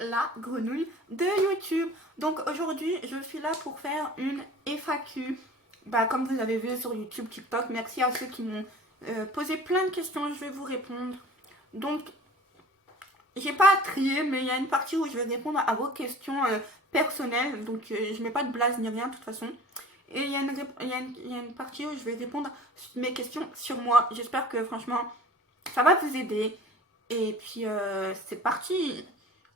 la grenouille de YouTube. Donc aujourd'hui, je suis là pour faire une FAQ. Comme vous avez vu sur YouTube, TikTok, merci à ceux qui m'ont posé plein de questions, je vais vous répondre. Donc, j'ai pas trié, mais il y a une partie où je vais répondre à vos questions personnelles. Donc, je mets pas de blase ni rien de toute façon. Et il y a une partie où je vais répondre à mes questions sur moi. J'espère que franchement, ça va vous aider. Et puis, c'est parti.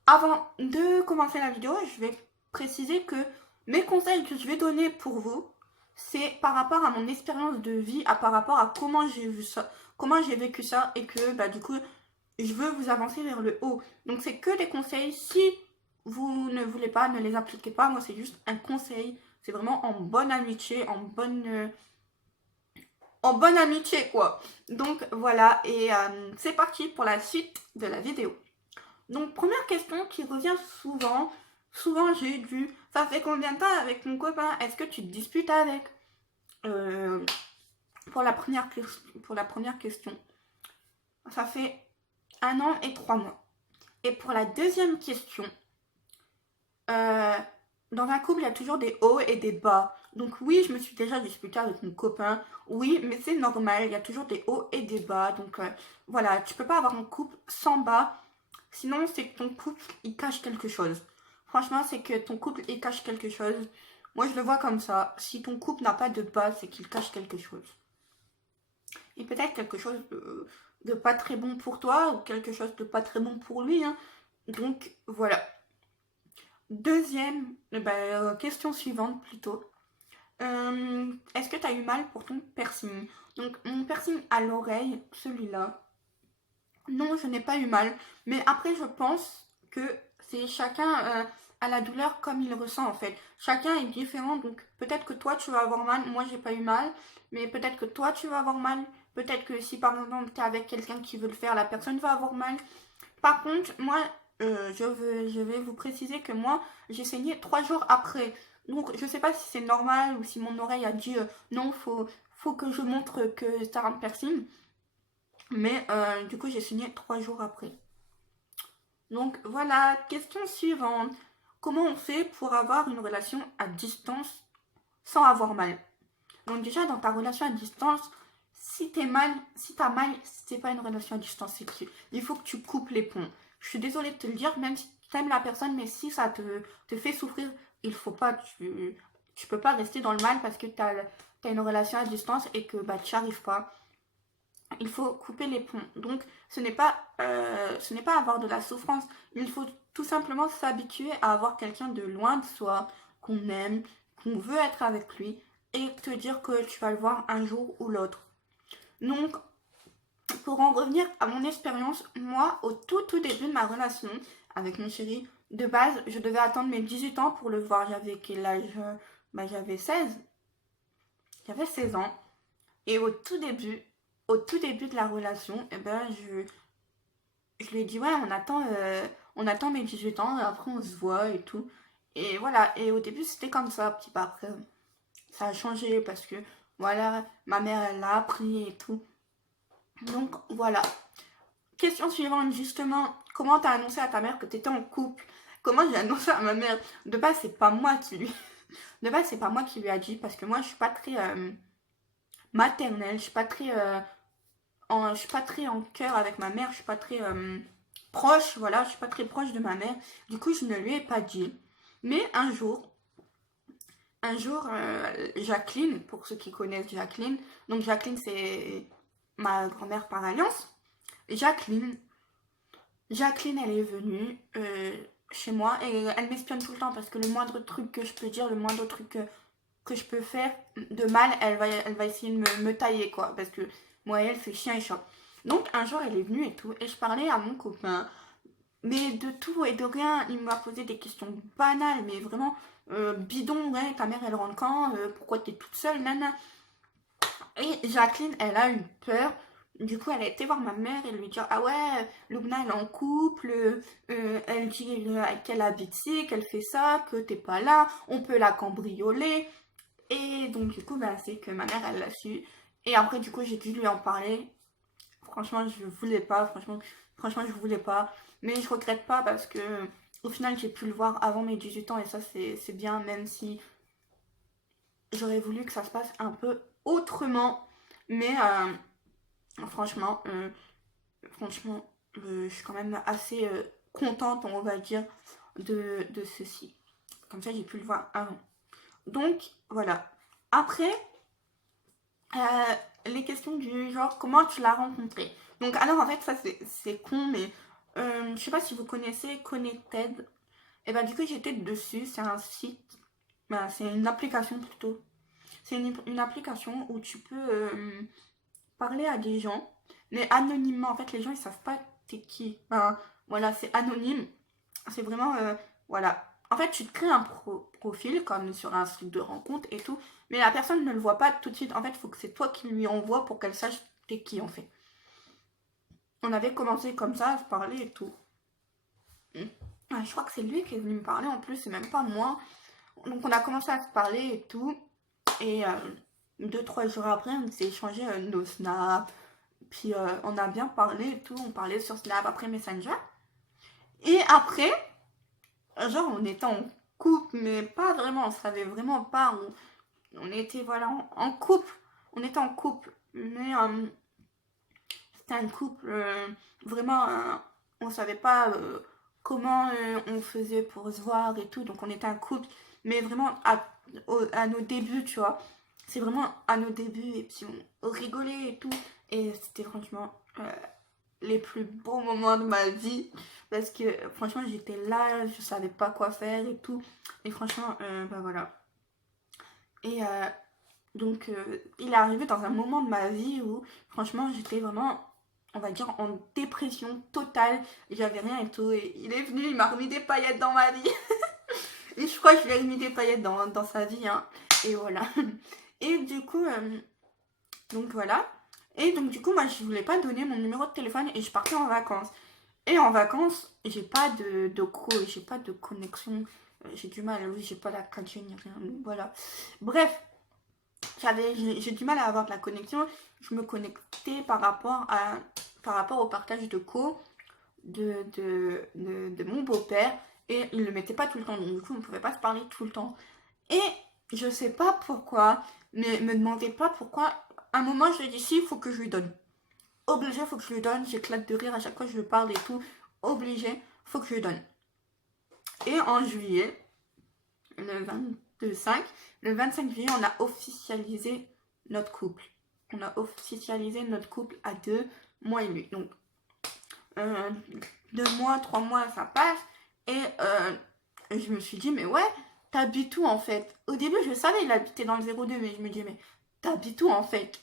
Avant de commencer la vidéo, je vais préciser que mes conseils que je vais donner pour vous, c'est par rapport à mon expérience de vie, par rapport à comment j'ai vu ça, comment j'ai vécu ça, et que du coup, je veux vous avancer vers le haut. Donc c'est que des conseils. Si vous ne voulez pas, ne les appliquez pas. Moi, c'est juste un conseil. C'est vraiment en bonne amitié, en bonne amitié, quoi. Donc voilà, et c'est parti pour la suite de la vidéo. Donc, première question qui revient souvent. Souvent, j'ai dû. Ça fait combien de temps avec mon copain? Est-ce que tu te disputes avec? Pour la première question, ça fait 1 an et 3 mois. Et pour la deuxième question, dans un couple, il y a toujours des hauts et des bas. Donc oui, je me suis déjà disputée avec mon copain. Oui, mais c'est normal, il y a toujours des hauts et des bas. Donc voilà, tu peux pas avoir un couple sans bas. Sinon, c'est que ton couple, il cache quelque chose. Franchement, c'est que ton couple, il cache quelque chose. Moi, je le vois comme ça. Si ton couple n'a pas de base, c'est qu'il cache quelque chose. Et peut-être quelque chose de pas très bon pour toi, ou quelque chose de pas très bon pour lui. Hein. Donc, voilà. Deuxième, question suivante plutôt. Est-ce que tu as eu mal pour ton piercing? Donc, mon piercing à l'oreille, celui-là, non, je n'ai pas eu mal. Mais après, je pense que c'est chacun a la douleur comme il ressent en fait. Chacun est différent, donc peut-être que toi tu vas avoir mal. Moi, j'ai pas eu mal, mais peut-être que toi tu vas avoir mal. Peut-être que si par exemple tu es avec quelqu'un qui veut le faire, la personne va avoir mal. Par contre, moi, je vais vous préciser que moi, j'ai saigné 3 jours après. Donc, je sais pas si c'est normal ou si mon oreille a dit non, faut que je montre que ça a un piercing. Mais du coup, j'ai signé 3 jours après. Donc voilà, question suivante. Comment on fait pour avoir une relation à distance sans avoir mal? Donc déjà, dans ta relation à distance, si t'as mal, c'est pas une relation à distance, il faut que tu coupes les ponts. Je suis désolée de te le dire, même si tu aimes la personne, mais si ça te fait souffrir, il faut pas, tu peux pas rester dans le mal parce que t'as une relation à distance et que tu n'y arrives pas. Il faut couper les ponts. Donc, ce n'est pas avoir de la souffrance. Il faut tout simplement s'habituer à avoir quelqu'un de loin de soi, qu'on aime, qu'on veut être avec lui, et te dire que tu vas le voir un jour ou l'autre. Donc, pour en revenir à mon expérience, moi, au tout début de ma relation avec mon chéri, de base, je devais attendre mes 18 ans pour le voir. J'avais quel âge? J'avais 16. J'avais 16 ans. Et au tout début de la relation, je lui ai dit, ouais, on attend mes 18 ans, et après on se voit et tout. Et voilà, et au début c'était comme ça, petit peu après, ça a changé parce que, voilà, ma mère elle l'a appris et tout. Donc voilà. Question suivante, justement, comment t'as annoncé à ta mère que t'étais en couple? Comment j'ai annoncé à ma mère? De base, c'est pas moi qui lui... De base, c'est pas moi qui lui a dit, parce que moi, je suis pas très maternelle, je suis pas très... je suis pas très en cœur avec ma mère, je suis pas très proche, voilà, je suis pas très proche de ma mère. Du coup, je ne lui ai pas dit. Mais un jour, Jacqueline, pour ceux qui connaissent Jacqueline, donc Jacqueline c'est ma grand-mère par alliance. Jacqueline, elle est venue chez moi et elle m'espionne tout le temps parce que le moindre truc que je peux dire, le moindre truc que je peux faire de mal, elle va essayer de me tailler quoi, parce que moi et elle c'est chien et chat. Donc un jour elle est venue et tout, et je parlais à mon copain, mais de tout et de rien, il m'a posé des questions banales, mais vraiment bidon, ouais, ta mère elle rentre quand, pourquoi t'es toute seule, nana. Et Jacqueline, elle a eu peur. Du coup, elle a été voir ma mère et lui dire, ah ouais, Lubna, elle est en couple, elle dit qu'elle habite ici, qu'elle fait ça, que t'es pas là, on peut la cambrioler. Et donc, du coup, c'est que ma mère, elle l'a su. Et après, du coup, j'ai dû lui en parler. Franchement, je voulais pas, franchement, je voulais pas. Mais je regrette pas parce que au final, j'ai pu le voir avant mes 18 ans et ça, c'est bien, même si j'aurais voulu que ça se passe un peu autrement. Mais franchement, franchement, je suis quand même assez contente, on va dire, de ceci. Comme ça, j'ai pu le voir avant. Donc, voilà. Après, les questions du genre, comment tu l'as rencontré? Donc, alors, en fait, ça, c'est con, mais je sais pas si vous connaissez Connected. Et bah, du coup, j'étais dessus. C'est un site, bah, c'est une application plutôt. C'est une application où tu peux parler à des gens, mais anonymement. En fait, les gens, ils savent pas t'es qui. Enfin, voilà, c'est anonyme. C'est vraiment, voilà. En fait, tu te crées un profil comme sur un site de rencontre et tout, mais la personne ne le voit pas tout de suite. En fait, il faut que c'est toi qui lui envoie pour qu'elle sache t'es qui, en fait. On avait commencé comme ça à se parler et tout. Je crois que c'est lui qui est venu me parler en plus, c'est même pas moi. Donc on a commencé à se parler et tout. Et 2-3 jours après, on s'est échangé nos snaps. Puis on a bien parlé et tout. On parlait sur Snap, après Messenger. Et après, genre on était en couple, mais pas vraiment. On savait vraiment pas. On était voilà en couple. On était en couple. Mais c'était un couple vraiment. On savait pas comment on faisait pour se voir et tout. Donc on était un couple. Mais vraiment à nos débuts, tu vois. C'est vraiment à nos débuts. Et puis on rigolait et tout. Et c'était franchement les plus beaux moments de ma vie. Parce que franchement, j'étais là, je savais pas quoi faire et tout. Et franchement, bah voilà. Et donc, il est arrivé dans un moment de ma vie où, franchement, j'étais vraiment, on va dire, en dépression totale. J'avais rien et tout. Et il est venu, il m'a remis des paillettes dans ma vie. Et je crois que je lui ai remis des paillettes dans sa vie. Hein. Et voilà. Et du coup, donc voilà. Et donc du coup, moi, je voulais pas donner mon numéro de téléphone et je partais en vacances. Et en vacances, j'ai pas de call, j'ai pas de connexion. J'ai du mal, oui, j'ai pas la 4G ni rien. Donc voilà. Bref, j'ai du mal à avoir de la connexion. Je me connectais par rapport au partage de co de mon beau-père. Et il le mettait pas tout le temps. Donc du coup, on ne pouvait pas se parler tout le temps. Et je sais pas pourquoi, mais me demandez pas pourquoi. À un moment, je lui ai dit si, il faut que je lui donne. Obligé, faut que je lui donne. J'éclate de rire à chaque fois que je lui parle et tout. Obligé, faut que je lui donne. Et en juillet, le 25, le 25 juillet, on a officialisé notre couple. On a officialisé notre couple à 2 mois et lui. Donc, 2 mois, 3 mois, ça passe. Et je me suis dit, mais ouais, t'habites où en fait? Au début, je savais, il habitait dans le 02, mais je me disais, mais t'habites où en fait?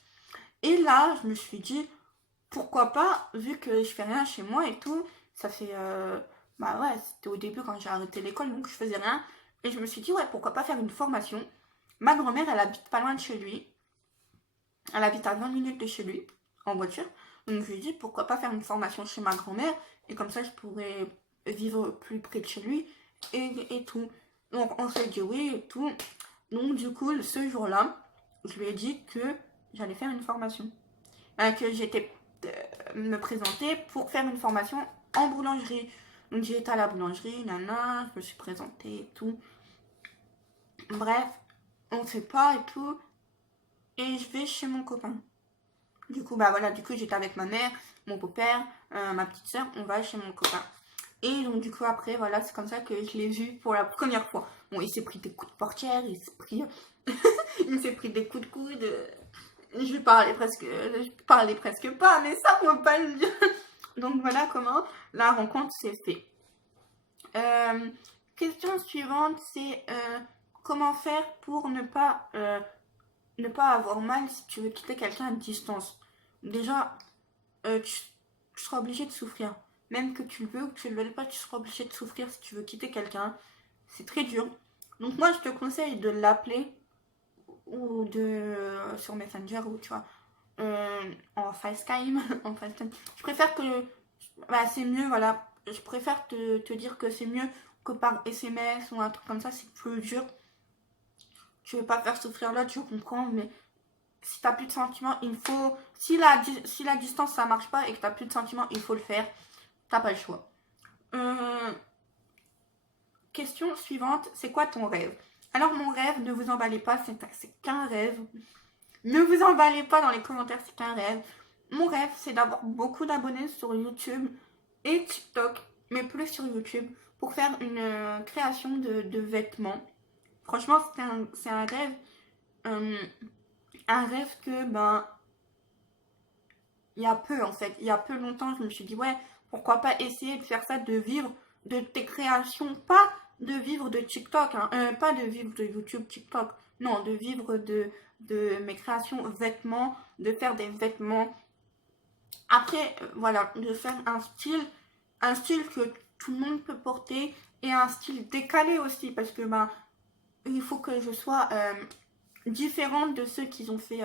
Et là, je me suis dit, pourquoi pas, vu que je fais rien chez moi et tout, ça fait, bah ouais, c'était au début quand j'ai arrêté l'école, donc je faisais rien. Et je me suis dit, ouais, pourquoi pas faire une formation. Ma grand-mère, elle habite pas loin de chez lui. Elle habite à 20 minutes de chez lui, en voiture. Donc je lui ai dit, pourquoi pas faire une formation chez ma grand-mère, et comme ça, je pourrais vivre plus près de chez lui, et tout. Donc on s'est dit oui, et tout. Donc du coup, ce jour-là, je lui ai dit que j'allais faire une formation. Que j'étais me présenter pour faire une formation en boulangerie. Donc j'ai été à la boulangerie, nana, je me suis présentée et tout. Bref, on sait pas et tout. Et je vais chez mon copain. Du coup, bah voilà, du coup j'étais avec ma mère, mon beau-père, ma petite soeur, on va chez mon copain. Et donc du coup après, voilà, c'est comme ça que je l'ai vu pour la première fois. Bon, il s'est pris des coups de portière, il s'est pris, il s'est pris des coups de coude. Je parlais presque pas, mais ça on peut pas le dire. Donc voilà comment la rencontre s'est faite. Question suivante, c'est comment faire pour ne pas avoir mal si tu veux quitter quelqu'un à distance. Déjà, tu seras obligé de souffrir. Même que tu le veux ou que tu ne le veuilles pas, tu seras obligé de souffrir si tu veux quitter quelqu'un. C'est très dur. Donc moi, je te conseille de l'appeler ou sur Messenger ou tu vois en FaceTime. En FaceTime. Je préfère que bah, c'est mieux, voilà. Je préfère te dire que c'est mieux que par SMS ou un truc comme ça, c'est plus dur. Tu veux pas faire souffrir l'autre, je comprends, mais si t'as plus de sentiments, il faut. Si la distance ça marche pas et que t'as plus de sentiments, il faut le faire. T'as pas le choix. question suivante, c'est quoi ton rêve? Alors mon rêve, ne vous emballez pas, c'est qu'un rêve. Ne vous emballez pas dans les commentaires, c'est qu'un rêve. Mon rêve, c'est d'avoir beaucoup d'abonnés sur YouTube et TikTok, mais plus sur YouTube, pour faire une création de vêtements. Franchement, c'est un rêve. Un rêve que, ben, il y a peu en fait. Il y a peu longtemps, je me suis dit, ouais, pourquoi pas essayer de faire ça, de vivre de tes créations, pas de vivre de TikTok, hein, pas de vivre de YouTube, TikTok, non, de vivre de mes créations vêtements, de faire des vêtements. Après, voilà, de faire un style que tout le monde peut porter et un style décalé aussi, parce que ben, il faut que je sois différente de ceux qui ont fait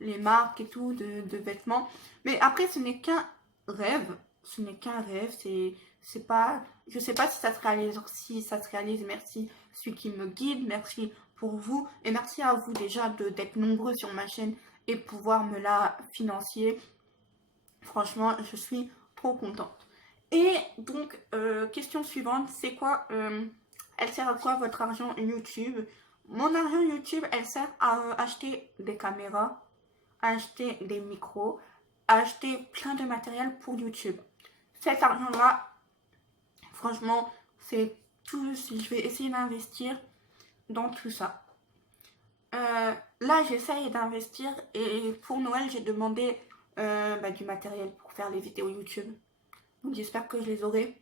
les marques et tout de vêtements. Mais après, ce n'est qu'un rêve. Ce n'est qu'un rêve. C'est pas. Je sais pas si ça se réalise. Si ça se réalise, merci celui qui me guide. Merci pour vous. Et merci à vous déjà d'être nombreux sur ma chaîne et pouvoir me la financer. Franchement, je suis trop contente. Et donc, question suivante, c'est quoi elle sert à quoi votre argent YouTube? Mon argent YouTube, elle sert à acheter des caméras, à acheter des micros, à acheter plein de matériel pour YouTube. Cet argent-là, franchement, c'est tout. Si je vais essayer d'investir dans tout ça. Là, j'essaye d'investir et pour Noël, j'ai demandé du matériel pour faire les vidéos YouTube. Donc, j'espère que je les aurai.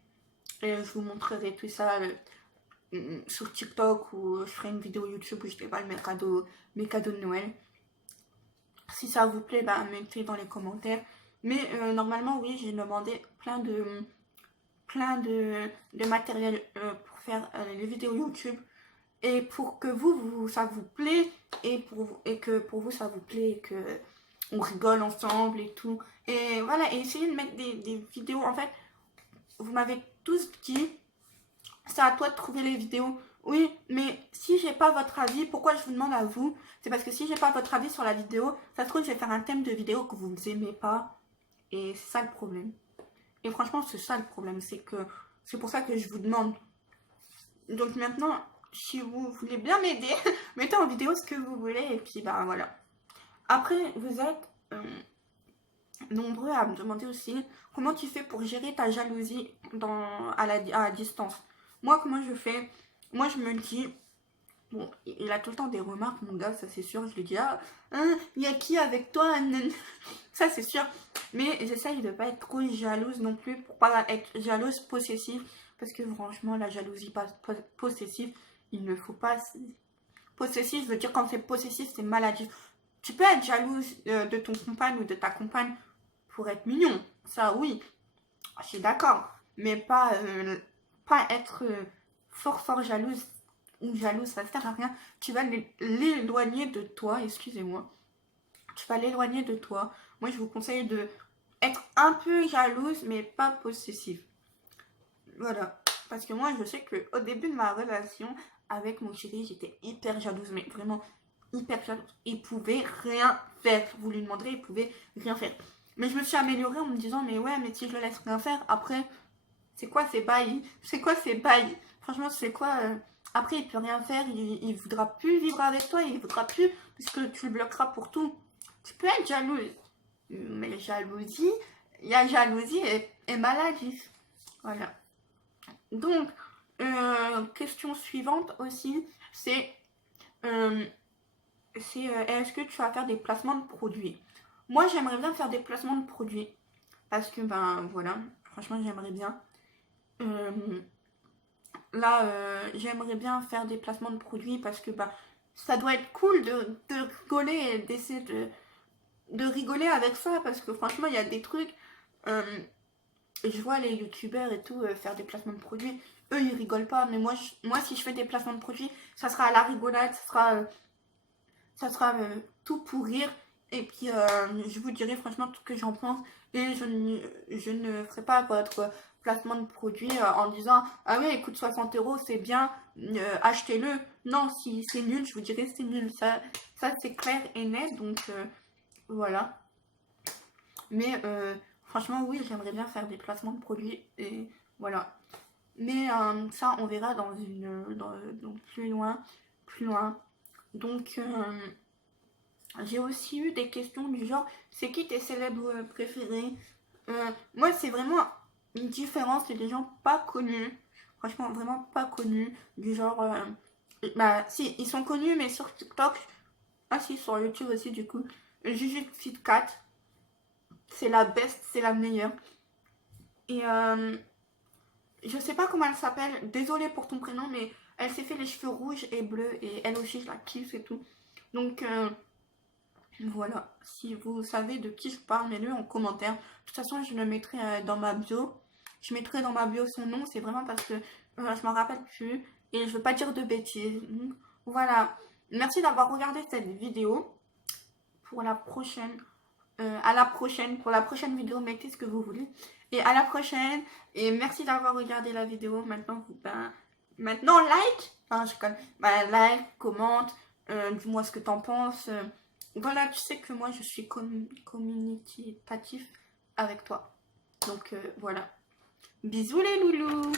Et je vous montrerai tout ça sur TikTok ou je ferai une vidéo YouTube où je déballe mes cadeaux de Noël. Si ça vous plaît, bah, mettez dans les commentaires. Mais normalement, oui, j'ai demandé plein de matériel pour faire les vidéos YouTube. Et pour que ça vous plaît, et que pour vous, ça vous plaît, et que on rigole ensemble et tout. Et voilà, et essayez de mettre des vidéos. En fait, vous m'avez tous dit, c'est à toi de trouver les vidéos. Oui, mais si j'ai pas votre avis, pourquoi je vous demande à vous? C'est parce que si j'ai pas votre avis sur la vidéo, ça se trouve, je vais faire un thème de vidéo que vous n'aimez pas. Et c'est ça le problème. Et franchement, c'est ça le problème. C'est pour ça que je vous demande. Donc maintenant, si vous voulez bien m'aider, mettez en vidéo ce que vous voulez. Et puis, bah voilà. Après, vous êtes nombreux à me demander aussi comment tu fais pour gérer ta jalousie à la distance. Moi, comment je fais? Moi, je me dis, bon, il a tout le temps des remarques, mon gars, ça c'est sûr. Je lui dis, ah, hein, y a qui avec toi? Ça c'est sûr. Mais j'essaye de pas être trop jalouse non plus, pour pas être jalouse possessive. Parce que franchement, la jalousie possessive, il ne faut pas. Possessive, je veux dire, quand c'est possessif, c'est maladif. Tu peux être jalouse de ton compagne ou de ta compagne pour être mignon, ça oui, je suis d'accord. Mais pas être fort jalouse ou jalouse, ça ne sert à rien. Tu vas l'éloigner de toi, excusez-moi. Tu vas l'éloigner de toi. Moi, je vous conseille de être un peu jalouse, mais pas possessive. Voilà. Parce que moi, je sais qu'au début de ma relation avec mon chéri, j'étais hyper jalouse, mais vraiment hyper jalouse. Il pouvait rien faire. Vous lui demanderez, il pouvait rien faire. Mais je me suis améliorée en me disant, mais ouais, mais si je le laisse rien faire, après, c'est quoi ces bails? C'est quoi ces bails? Franchement, c'est quoi après, il peut rien faire, il voudra plus vivre avec toi, il voudra plus, puisque tu le bloqueras pour tout. Tu peux être jalouse. Mais jalousie, il y a jalousie et maladie. Voilà. Donc, question suivante aussi, c'est est-ce que tu vas faire des placements de produits? Moi, j'aimerais bien faire des placements de produits. Parce que, ben, voilà, franchement, j'aimerais bien. Là, j'aimerais bien faire des placements de produits parce que, ben, ça doit être cool de rigoler et d'essayer de rigoler avec ça. Parce que, franchement, il y a des trucs. Je vois les youtubeurs et tout faire des placements de produits. Eux, ils rigolent pas. Mais moi, si je fais des placements de produits, ça sera à la rigolade. Ça sera tout pour rire. Et puis, je vous dirai franchement tout ce que j'en pense. Et je ne ferai pas votre placement de produit en disant ah oui, il coûte 60 euros, c'est bien, achetez-le. Non, si c'est nul, je vous dirai c'est nul. Ça c'est clair et net. Donc, voilà. Mais franchement, oui, j'aimerais bien faire des placements de produits. Et voilà. Mais ça, on verra dans plus loin, plus loin. Donc, j'ai aussi eu des questions du genre, c'est qui tes célèbres préférés? Moi, c'est vraiment une différence, c'est des gens pas connus. Franchement, vraiment pas connus. Du genre, bah, si, ils sont connus, mais sur TikTok. Ah, si, sur YouTube aussi, du coup. Jujutsu Cat, c'est la best, c'est la meilleure. Et je sais pas comment elle s'appelle, désolée pour ton prénom, mais elle s'est fait les cheveux rouges et bleus, et elle aussi, je la kiffe et tout. Donc, voilà, si vous savez de qui je parle, mettez-le en commentaire. De toute façon, je le mettrai dans ma bio. Je mettrai dans ma bio son nom, c'est vraiment parce que je m'en rappelle plus et je veux pas dire de bêtises. Donc, voilà, merci d'avoir regardé cette vidéo. Pour la prochaine, à la prochaine, pour la prochaine vidéo, mettez ce que vous voulez. Et à la prochaine, et merci d'avoir regardé la vidéo. Maintenant, maintenant like, enfin, je connais, like, commente, dis-moi ce que t'en penses. Voilà, tu sais que moi je suis communicatif avec toi. Donc voilà. Bisous les loulous!